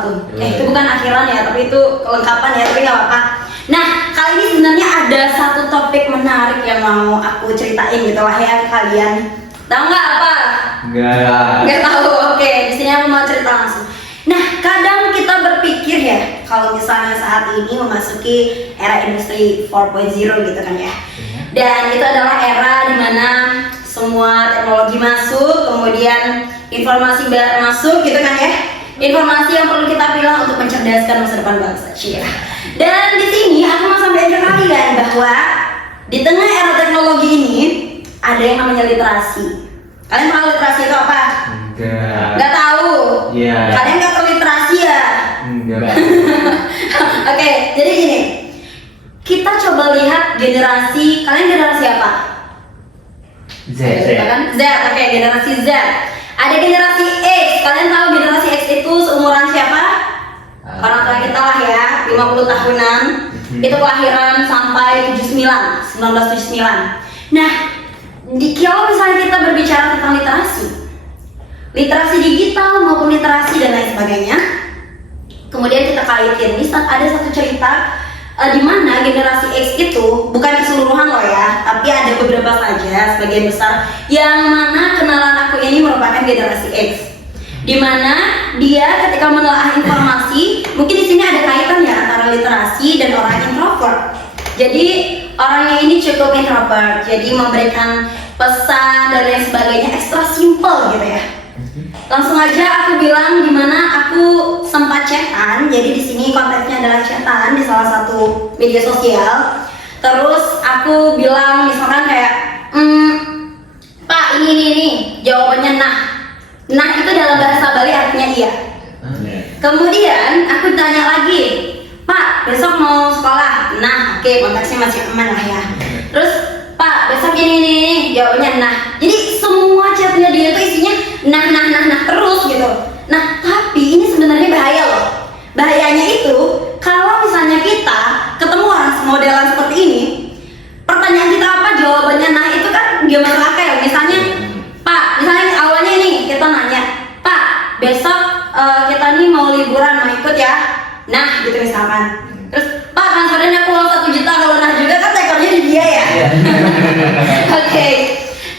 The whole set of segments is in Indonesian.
sesuatu. Itu bukan akhiran ya, tapi itu kelengkapan ya, tapi nggak apa-apa. Nah, kali ini sebenarnya ada satu topik menarik yang mau aku ceritain gitu lah ya ke kalian. Tahu nggak apa? Nggak tahu. Oke, di sini aku mau cerita langsung. Nah, kadang kita berpikir ya, kalau misalnya saat ini memasuki era industri 4.0 gitu kan ya. Dan itu adalah era dimana semua teknologi masuk, kemudian informasi masuk gitu kan ya. Informasi yang perlu kita pilih untuk mencerdaskan masa depan bangsa. Cia. Dan di sini aku mau sampaikan ke kalian bahwa di tengah era teknologi ini ada yang namanya literasi. Kalian tahu literasi itu apa? Nggak tahu. Kalian nggak terliterasi ya? Enggak. Oke, jadi gini. Kita coba lihat generasi, kalian generasi apa? Z. Kan? Z, oke, generasi Z. Ada generasi X, kalian tahu generasi X itu seumuran siapa? Orang tua kita lah ya, 50 tahunan. Itu kelahiran sampai 1979. Nah, kalau misalnya kita berbicara tentang literasi digital maupun literasi dan lain sebagainya, kemudian kita kaitin, ada satu cerita di mana generasi X itu bukan keseluruhan loh ya, tapi ada beberapa saja sebagian besar yang mana kenalan aku ini merupakan generasi X, di mana dia ketika menelaah informasi, mungkin di sini ada kaitan ya antara literasi dan orang introvert. Jadi orangnya ini cukup introvert, jadi memberikan pesan dan lain sebagainya ekstra simple gitu ya. Langsung aja aku bilang dimana aku sempat chatan, jadi di sini konteksnya adalah chatan di salah satu media sosial. Terus aku bilang misalkan kayak, Pak ini jawabannya nah itu dalam bahasa Bali artinya iya. Kemudian aku tanya lagi, Pak besok mau sekolah? Nah oke, konteksnya masih aman lah ya. Terus Pak besok ini jawabannya nah. Jadi semua chatnya dia tuh isinya nah terus gitu. Nah tapi ini sebenarnya bahaya loh. Bahayanya itu kalau misalnya kita ketemu orang modelan seperti ini, pertanyaan kita apa, jawabannya nah, itu kan dia masuk akal ya. Misalnya Pak, misalnya awalnya ini kita nanya, Pak besok kita nih mau liburan, mau ikut ya? Nah gitu misalkan. Terus Pak transferin aku uang 1 juta, kalau nah juga kan tekornya di dia ya. Oke.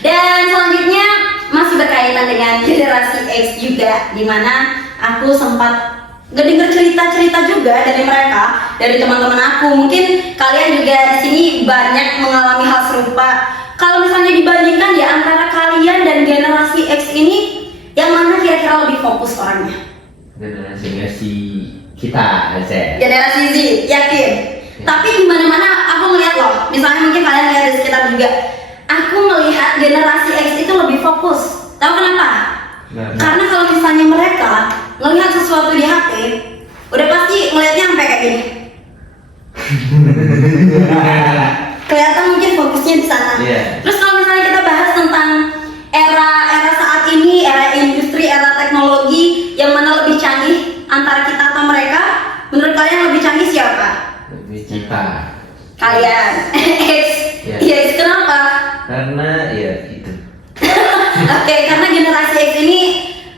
Dan selanjutnya masih berkaitan dengan generasi X juga, dimana aku sempat ngedenger cerita-cerita juga dari mereka, dari teman-teman aku. Mungkin kalian juga di sini banyak mengalami hal serupa. Kalau misalnya dibandingkan ya antara kalian dan generasi X ini, yang mana kira-kira lebih fokus orangnya? Generasi kita aja. Generasi Z, yakin. Tapi di mana-mana aku ngeliat loh, misalnya mungkin kalian lihat di sekitar juga, aku melihat generasi X itu lebih fokus. Tahu kenapa? Karena kalau misalnya mereka ngelihat sesuatu di HP, udah pasti ngelihatnya sampai kayak gini. Kelihatan mungkin fokusnya di sana. Terus kalau misalnya kita bahas tentang era saat ini, era industri, era teknologi, yang mana lebih canggih antara kita atau mereka? Menurut kalian lebih canggih siapa? Lebih kita. Kalian. X. Yes, kenapa? Karena ya itu. Oke, karena generasi X ini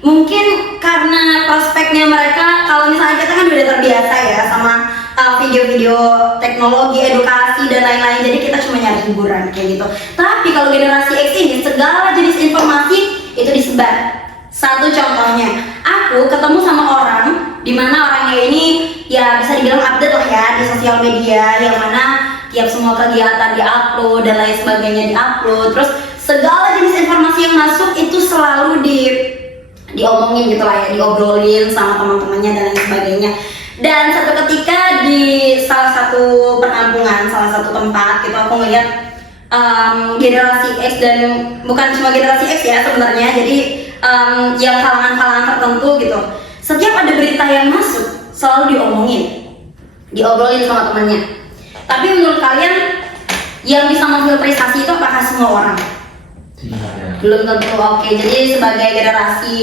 mungkin karena prospeknya mereka, kalau misalnya kita kan udah terbiasa ya sama video-video teknologi, edukasi dan lain-lain, jadi kita cuma nyari hiburan kayak gitu. Tapi kalau generasi X ini segala jenis informasi itu disebar. Satu contohnya, aku ketemu sama orang di mana orangnya ini ya bisa dibilang update lah ya di sosial media, yang mana tiap semua kegiatan diupload dan lain sebagainya diupload. Terus segala jenis informasi yang masuk itu selalu diomongin gitu lah ya, diobrolin sama teman-temannya dan lain sebagainya. Dan satu ketika di salah satu perkampungan, salah satu tempat gitu, aku ngeliat generasi X, dan bukan cuma generasi X ya sebenarnya, jadi yang kalangan-kalangan tertentu gitu, setiap ada berita yang masuk selalu diobrolin sama temannya. Tapi menurut kalian yang bisa memfilterisasi itu apakah semua orang? Belum tentu. Oke, jadi sebagai generasi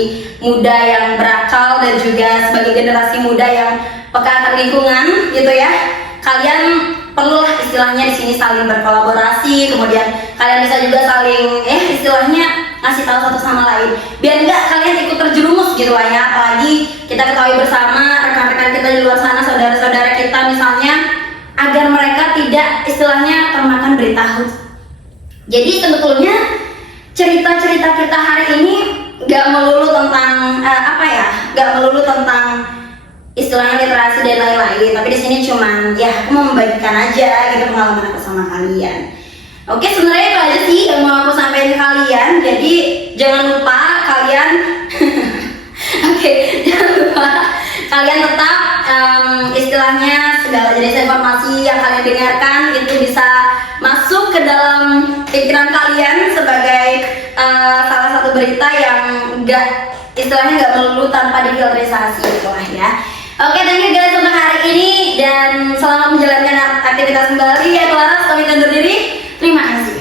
muda yang berakal dan juga sebagai generasi muda yang peka akan lingkungan gitu ya, kalian perlulah istilahnya di sini saling berkolaborasi, kemudian kalian bisa juga saling istilahnya ngasih tahu satu sama lain, biar enggak kalian ikut terjerumus gitu lah ya. Apalagi kita ketahui bersama istilahnya termakan berita hoax. Jadi sebetulnya cerita-cerita kita hari ini nggak melulu tentang nggak melulu tentang istilahnya literasi dan lain-lain. Tapi di sini cuman ya aku mau membagikan aja gitu pengalaman aku sama kalian. Oke, sebenarnya itu aja sih yang mau aku sampaikan ke kalian. Jadi jangan lupa kalian jangan lupa kalian tetap istilahnya segala jenis informasi yang kalian dengarkan itu bisa masuk ke dalam pikiran kalian sebagai salah satu berita yang istilahnya nggak melulu tanpa difilterisasi gitu lah ya. Oke, thank you guys untuk hari ini dan selamat menjalankan aktivitas kembali ya. Laras pamit undur diri. Terima kasih.